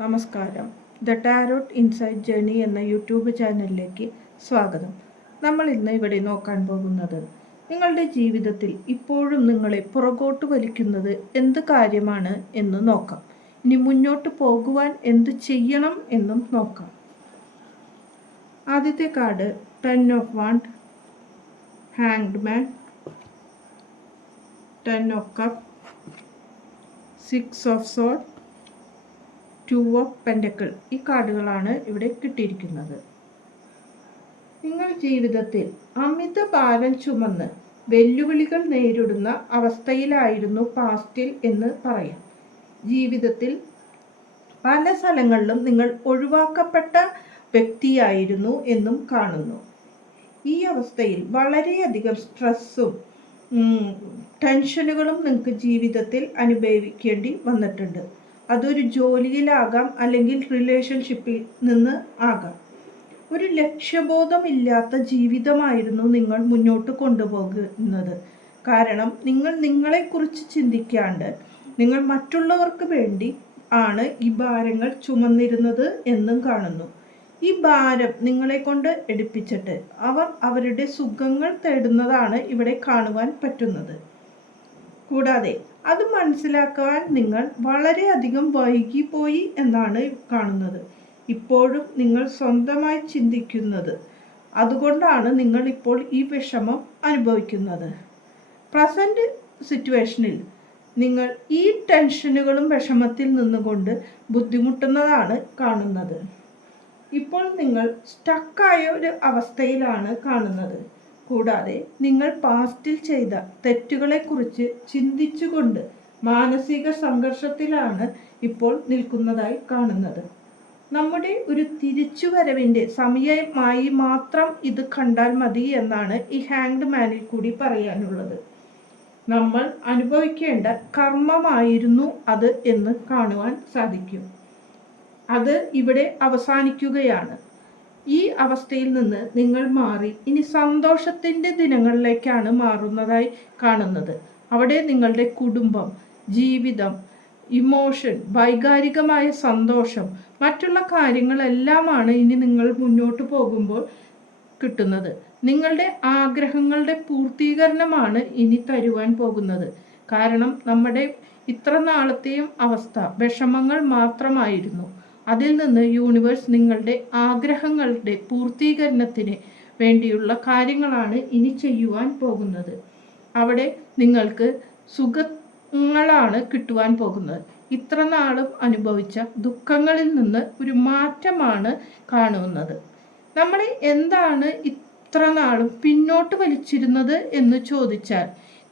നമസ്കാരം. The tarot insight journey എന്ന YouTube ചാനലിലേക്ക് സ്വാഗതം. നമ്മൾ ഇന്ന് ഇവിടെ നോക്കാൻ പോകുന്നത് നിങ്ങളുടെ ജീവിതത്തിൽ ഇപ്പോഴും നിങ്ങളെ പുറകോട്ട് വലിക്കുന്നത് എന്ത് കാര്യമാണ് എന്ന് നോക്കാം. ഇനി മുന്നോട്ട് പോകുവാൻ എന്ത് ചെയ്യണം എന്നും നോക്കാം. ആദ്യത്തെ card ten of wand hanged man ten of cup six of sword two of pentacle ഈ കാർഡുകളാണ് ഇവിടെ കിട്ടിയിരിക്കുന്നത്. നിങ്ങൾ ജീവിതത്തിൽ അമിത ഭാരം ചുമന്ന് വെല്ലുവിളികൾ നേരിടുന്ന അവസ്ഥയിലായിരുന്നു പാസ്റ്റിൽ എന്ന് പറയാം. ജീവിതത്തിൽ പല സ്ഥലങ്ങളിലും നിങ്ങൾ ഒഴിവാക്കപ്പെട്ട വ്യക്തിയായിരുന്നു എന്നും കാണുന്നു. ഈ അവസ്ഥയിൽ വളരെയധികം സ്ട്രെസ്സും ടെൻഷനുകളും നിങ്ങൾക്ക് ജീവിതത്തിൽ അനുഭവിക്കേണ്ടി വന്നിട്ടുണ്ട്. അതൊരു ജോലിയിലാകാം അല്ലെങ്കിൽ റിലേഷൻഷിപ്പിൽ നിന്ന് ആകാം. ഒരു ലക്ഷ്യബോധമില്ലാത്ത ജീവിതമായിരുന്നു നിങ്ങൾ മുന്നോട്ട് കൊണ്ടുപോകുന്നത്. കാരണം നിങ്ങൾ നിങ്ങളെക്കുറിച്ച് ചിന്തിക്കാണ്ട് നിങ്ങൾ മറ്റുള്ളവർക്ക് വേണ്ടി ആണ് ഈ ഭാരങ്ങൾ ചുമന്നിരുന്നത് എന്നും കാണുന്നു. ഈ ഭാരം നിങ്ങളെ കൊണ്ട് എടുപ്പിച്ചിട്ട് അവർ അവരുടെ സുഖങ്ങൾ തേടുന്നതാണ് ഇവിടെ കാണുവാൻ പറ്റുന്നത്. കൂടാതെ അത് മനസ്സിലാക്കാൻ നിങ്ങൾ വളരെയധികം വൈകിപ്പോയി എന്നാണ് കാണുന്നത്. ഇപ്പോഴും നിങ്ങൾ സ്വന്തമായി ചിന്തിക്കുന്നത്. അതുകൊണ്ടാണ് നിങ്ങൾ ഇപ്പോൾ ഈ വിഷമം അനുഭവിക്കുന്നത്. പ്രസന്റ് സിറ്റുവേഷനിൽ നിങ്ങൾ ഈ ടെൻഷനുകളും വിഷമത്തിൽ നിന്നുകൊണ്ട് ബുദ്ധിമുട്ടുന്നതാണ് കാണുന്നത്. ഇപ്പോൾ നിങ്ങൾ സ്റ്റക്കായ ഒരു അവസ്ഥയിലാണ് കാണുന്നത്. കൂടാതെ നിങ്ങൾ പാസ്റ്റിൽ ചെയ്ത തെറ്റുകളെക്കുറിച്ച് ചിന്തിച്ചുകൊണ്ട് മാനസിക സംഘർഷത്തിലാണ് ഇപ്പോൾ നിൽക്കുന്നതായി കാണുന്നത്. നമ്മുടെ ഒരു തിരിച്ചുവരവിന്റെ സമയമായി മാത്രം ഇത് കണ്ടാൽ മതി എന്നാണ് ഈ ഹാങ്ഡ് മാനിൽ കൂടി പറയാനുള്ളത്. നമ്മൾ അനുഭവിക്കേണ്ട കർമ്മമായിരുന്നു അത് എന്ന് കാണുവാൻ സാധിക്കും. അത് ഇവിടെ അവസാനിക്കുകയാണ്. ഈ അവസ്ഥയിൽ നിന്ന് നിങ്ങൾ മാറി. ഇനി സന്തോഷത്തിന്റെ ദിനങ്ങളിലേക്കാണ് മാറുന്നതായി കാണുന്നത്. അവിടെ നിങ്ങളുടെ കുടുംബം ജീവിതം ഇമോഷൻ വൈകാരികമായ സന്തോഷം മറ്റുള്ള കാര്യങ്ങളെല്ലാമാണ് ഇനി നിങ്ങൾ മുന്നോട്ട് പോകുമ്പോൾ കിട്ടുന്നത്. നിങ്ങളുടെ ആഗ്രഹങ്ങളുടെ പൂർത്തീകരണമാണ് ഇനി തരുവാൻ പോകുന്നത്. കാരണം നമ്മുടെ ഇത്ര നാളത്തെയും അവസ്ഥ വിഷമങ്ങൾ മാത്രമായിരുന്നു. അതിൽ നിന്ന് യൂണിവേഴ്സ് നിങ്ങളുടെ ആഗ്രഹങ്ങളുടെ പൂർത്തീകരണത്തിന് വേണ്ടിയുള്ള കാര്യങ്ങളാണ് ഇനി ചെയ്യുവാൻ പോകുന്നത്. അവിടെ നിങ്ങൾക്ക് സുഖങ്ങളാണ് കിട്ടുവാൻ പോകുന്നത്. ഇത്ര നാളും അനുഭവിച്ച ദുഃഖങ്ങളിൽ നിന്ന് ഒരു മാറ്റമാണ് കാണുന്നത്. നമ്മൾ എന്താണ് ഇത്ര നാളും പിന്നോട്ട് വലിച്ചിരുന്നത് എന്ന് ചോദിച്ചാൽ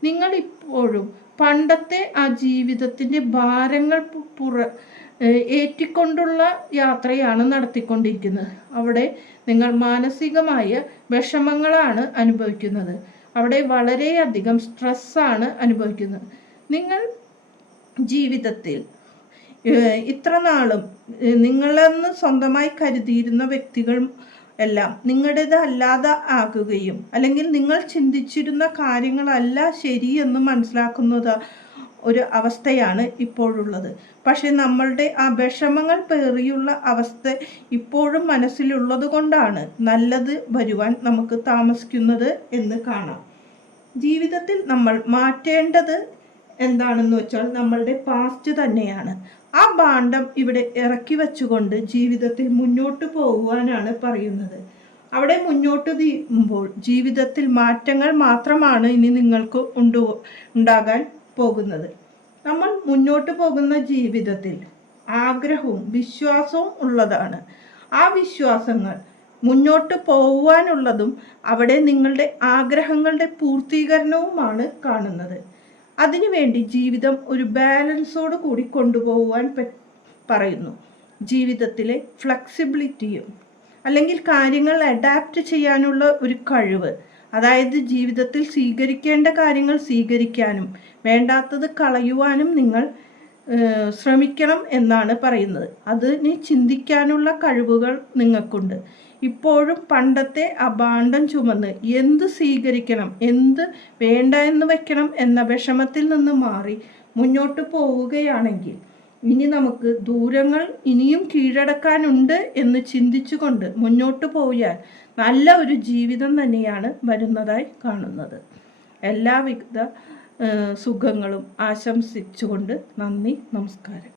നിങ്ങൾ ഇപ്പോഴും പണ്ടത്തെ ആ ജീവിതത്തിന്റെ ഭാരങ്ങൾ പുറ ഏറ്റിക്കൊണ്ടുള്ള യാത്രയാണ് നടത്തിക്കൊണ്ടിരിക്കുന്നത്. അവിടെ നിങ്ങൾ മാനസികമായ വിഷമങ്ങളാണ് അനുഭവിക്കുന്നത്. അവിടെ വളരെയധികം സ്ട്രെസ്സാണ് അനുഭവിക്കുന്നത്. നിങ്ങൾ ജീവിതത്തിൽ ഇത്ര നാളും നിങ്ങളെന്ന് സ്വന്തമായി കരുതിയിരുന്ന വ്യക്തികൾ എല്ലാം നിങ്ങളുടേത് അല്ലാതെ ആകുകയും അല്ലെങ്കിൽ നിങ്ങൾ ചിന്തിച്ചിരുന്ന കാര്യങ്ങളല്ല ശരിയെന്ന് മനസ്സിലാക്കുന്നത് ഒരു അവസ്ഥയാണ് ഇപ്പോഴുള്ളത്. പക്ഷെ നമ്മളുടെ ആ വിഷമങ്ങൾ പേറിയുള്ള അവസ്ഥ ഇപ്പോഴും മനസ്സിലുള്ളത് കൊണ്ടാണ് നല്ലത് വരുവാൻ നമുക്ക് താമസിക്കുന്നത് എന്ന് കാണാം. ജീവിതത്തിൽ നമ്മൾ മാറ്റേണ്ടത് എന്താണെന്ന് വെച്ചാൽ നമ്മളുടെ പാസ്റ്റ് തന്നെയാണ്. ആ ഭാണ്ഡം ഇവിടെ ഇറക്കി വെച്ചുകൊണ്ട് ജീവിതത്തിൽ മുന്നോട്ട് പോകുവാനാണ് പറയുന്നത്. അവിടെ മുന്നോട്ട് നീങ്ങുമ്പോൾ ജീവിതത്തിൽ മാറ്റങ്ങൾ മാത്രമാണ് ഇനി നിങ്ങൾക്ക് ഉണ്ടു ഉണ്ടാകാൻ പോകുന്നത്. നമ്മൾ മുന്നോട്ട് പോകുന്ന ജീവിതത്തിൽ ആഗ്രഹവും വിശ്വാസവും ഉള്ളതാണ്. ആ വിശ്വാസങ്ങൾ മുന്നോട്ട് പോകുവാനുള്ളതും അവിടെ നിങ്ങളുടെ ആഗ്രഹങ്ങളുടെ പൂർത്തീകരണവുമാണ് കാണുന്നത്. അതിനുവേണ്ടി ജീവിതം ഒരു ബാലൻസോട് കൂടി കൊണ്ടുപോകുവാൻ പറയുന്നു. ജീവിതത്തിലെ ഫ്ലെക്സിബിലിറ്റിയും അല്ലെങ്കിൽ കാര്യങ്ങൾ അഡാപ്റ്റ് ചെയ്യാനുള്ള ഒരു കഴിവ് അതായത് ജീവിതത്തിൽ സ്വീകരിക്കേണ്ട കാര്യങ്ങൾ സ്വീകരിക്കാനും വേണ്ടാത്തത് കളയുവാനും നിങ്ങൾ ശ്രമിക്കണം എന്നാണ് പറയുന്നത്. അതിന് ചിന്തിക്കാനുള്ള കഴിവുകൾ നിങ്ങൾക്കുണ്ട്. ഇപ്പോഴും പണ്ടത്തെ അപാണ്ഡം ചുമന്ന് എന്ത് സ്വീകരിക്കണം എന്ത് വേണ്ട എന്ന് വയ്ക്കണം എന്ന വിഷമത്തിൽ നിന്ന് മാറി മുന്നോട്ട് പോവുകയാണെങ്കിൽ ഇനി നമുക്ക് ദൂരങ്ങൾ ഇനിയും കീഴടക്കാനുണ്ട് എന്ന് ചിന്തിച്ചുകൊണ്ട് മുന്നോട്ട് പോയാൽ നല്ല ഒരു ജീവിതം തന്നെയാണ് വരുന്നതായി കാണുന്നത്. എല്ലാവിധ സുഖങ്ങളും ആശംസിച്ചുകൊണ്ട് നന്ദി നമസ്കാരം.